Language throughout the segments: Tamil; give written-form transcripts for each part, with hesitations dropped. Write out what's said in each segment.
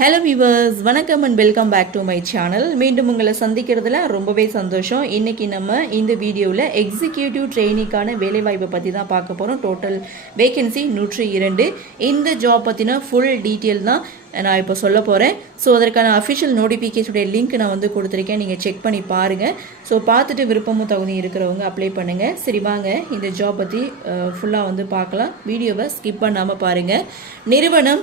ஹலோ வியூவர்ஸ், வணக்கம் and welcome back to my channel. மீண்டும் உங்களை சந்திக்கிறதுல ரொம்பவே சந்தோஷம். இன்றைக்கி நம்ம இந்த வீடியோவில் எக்ஸிக்யூட்டிவ் ட்ரெயினிக்கான வேலைவாய்ப்பை பற்றி தான் பார்க்க போகிறோம். Total vacancy 102. இந்த ஜாப் பற்றின ஃபுல் டீட்டெயில் தான் நான் இப்போ சொல்ல போகிறேன். ஸோ அதற்கான அஃபிஷியல் நோட்டிஃபிகேஷனுடைய லிங்க் நான் வந்து கொடுத்துருக்கேன். நீங்கள் செக் பண்ணி பாருங்கள். ஸோ பார்த்துட்டு விருப்பமும் தகுதி இருக்கிறவங்க அப்ளை பண்ணுங்கள். சரி, வாங்க இந்த ஜாப் பற்றி ஃபுல்லாக வந்து பார்க்கலாம். வீடியோவை ஸ்கிப் பண்ணாமல் பாருங்கள். நிறுவனம்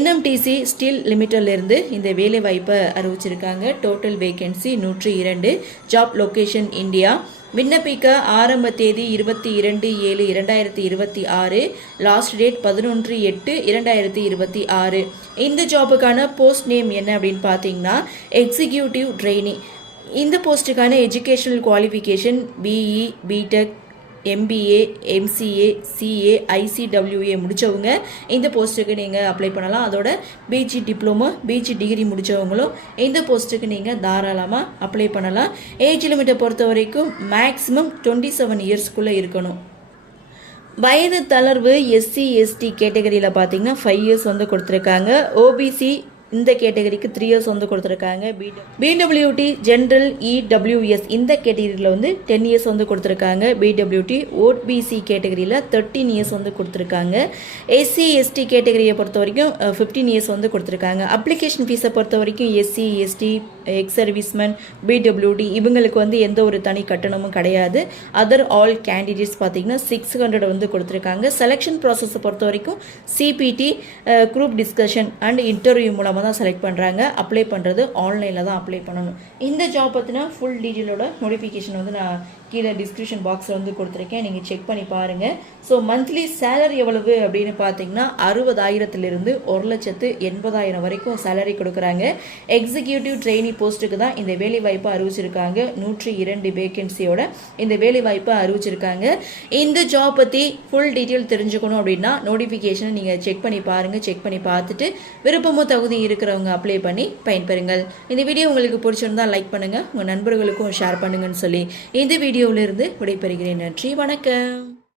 NMTC ஸ்டீல் லிமிட்டட்லேருந்து இந்த வேலை வாய்ப்பை அறிவிச்சிருக்காங்க. Total vacancy 102. Job location India. விண்ணப்பிக்க ஆரம்ப தேதி 22/7/2026. Last date 11/8/2026. இந்த ஜாபுக்கான போஸ்ட் நேம் என்ன அப்படின்னு பார்த்தீங்கன்னா எக்ஸிக்யூட்டிவ் ட்ரெயினி. இந்த போஸ்ட்டுக்கான educational qualification BE, BTech, MBA, MCA, CA, ICWA முடித்தவங்க இந்த போஸ்ட்டுக்கு நீங்கள் அப்ளை பண்ணலாம். அதோட பிஜி டிப்ளமோ, பிஜி டிகிரி முடித்தவங்களும் இந்த போஸ்ட்டுக்கு நீங்கள் தாராளமாக அப்ளை பண்ணலாம். ஏஜ் லிமிட்டை பொறுத்த வரைக்கும் மேக்ஸிமம் 27 இயர்ஸ்க்குள்ளே இருக்கணும். வயது தளர்வு SC ST கேட்டகரியில் பார்த்தீங்கன்னா 5 இயர்ஸ் வந்து கொடுத்துருக்காங்க. OBC இந்த கேட்டகரிக்கு 3 இயர்ஸ் வந்து கொடுத்துருக்காங்க. BWT ஜென்ரல் EWS இந்த கேட்டகரியில் வந்து 10 இயர்ஸ் வந்து கொடுத்துருக்காங்க. BWT OBC கேட்டகரியில் 13 இயர்ஸ் வந்து கொடுத்துருக்காங்க. SC ST கேட்டகரியை பொறுத்த வரைக்கும் 15 இயர்ஸ் வந்து கொடுத்துருக்காங்க. அப்ளிகேஷன் ஃபீஸை பொறுத்த வரைக்கும் SC ST X serviceman BWT இவங்களுக்கு வந்து எந்த ஒரு தனி கட்டணமும் கிடையாது. அதர் ஆல் கேண்டிடேட்ஸ் பார்த்தீங்கன்னா 600 வந்து கொடுத்துருக்காங்க. செலெக்ஷன் ப்ராசஸை பொறுத்த வரைக்கும் CPT group discussion and interview மூலமாக தான் செலக்ட் பண்ணுறாங்க. அப்ளை பண்ணுறது ஆன்லைனில் தான் அப்ளை பண்ணணும். இந்த ஜாப் பற்றினா ஃபுல் டீட்டெயிலோட நோட்டிஃபிகேஷன் வந்து நான் கீழே டிஸ்கிரிப்ஷன் பாக்ஸில் வந்து கொடுத்துருக்கேன். நீங்கள் செக் பண்ணி பாருங்கள். ஸோ மந்த்லி சேலரி எவ்வளவு அப்படின்னு பார்த்தீங்கன்னா 60,000 1,80,000 வரைக்கும் சேலரி கொடுக்குறாங்க. எக்ஸிக்யூட்டிவ் ட்ரெயினி போஸ்ட்டுக்கு தான் இந்த வேலை வாய்ப்பை அறிவிச்சிருக்காங்க. 102 வேகன்சியோட இந்த வேலை வாய்ப்பை அறிவிச்சிருக்காங்க. இந்த ஜாப் பற்றி ஃபுல் டீட்டெயில் தெரிஞ்சுக்கணும் அப்படின்னா நோட்டிஃபிகேஷனை நீங்கள் செக் பண்ணி பாருங்கள். செக் பண்ணி பார்த்துட்டு விருப்பமும் தகுதி இருக்கிறவங்க அப்ளை பண்ணி பயன்பெறுங்கள். இந்த வீடியோ உங்களுக்கு பிடிச்சிருந்தால் லைக் பண்ணுங்கள், உங்கள் நண்பர்களுக்கும் ஷேர் பண்ணுங்கன்னு சொல்லி இந்த வீடியோவிலிருந்து விடைபெறுகிறேன். நன்றி, வணக்கம்.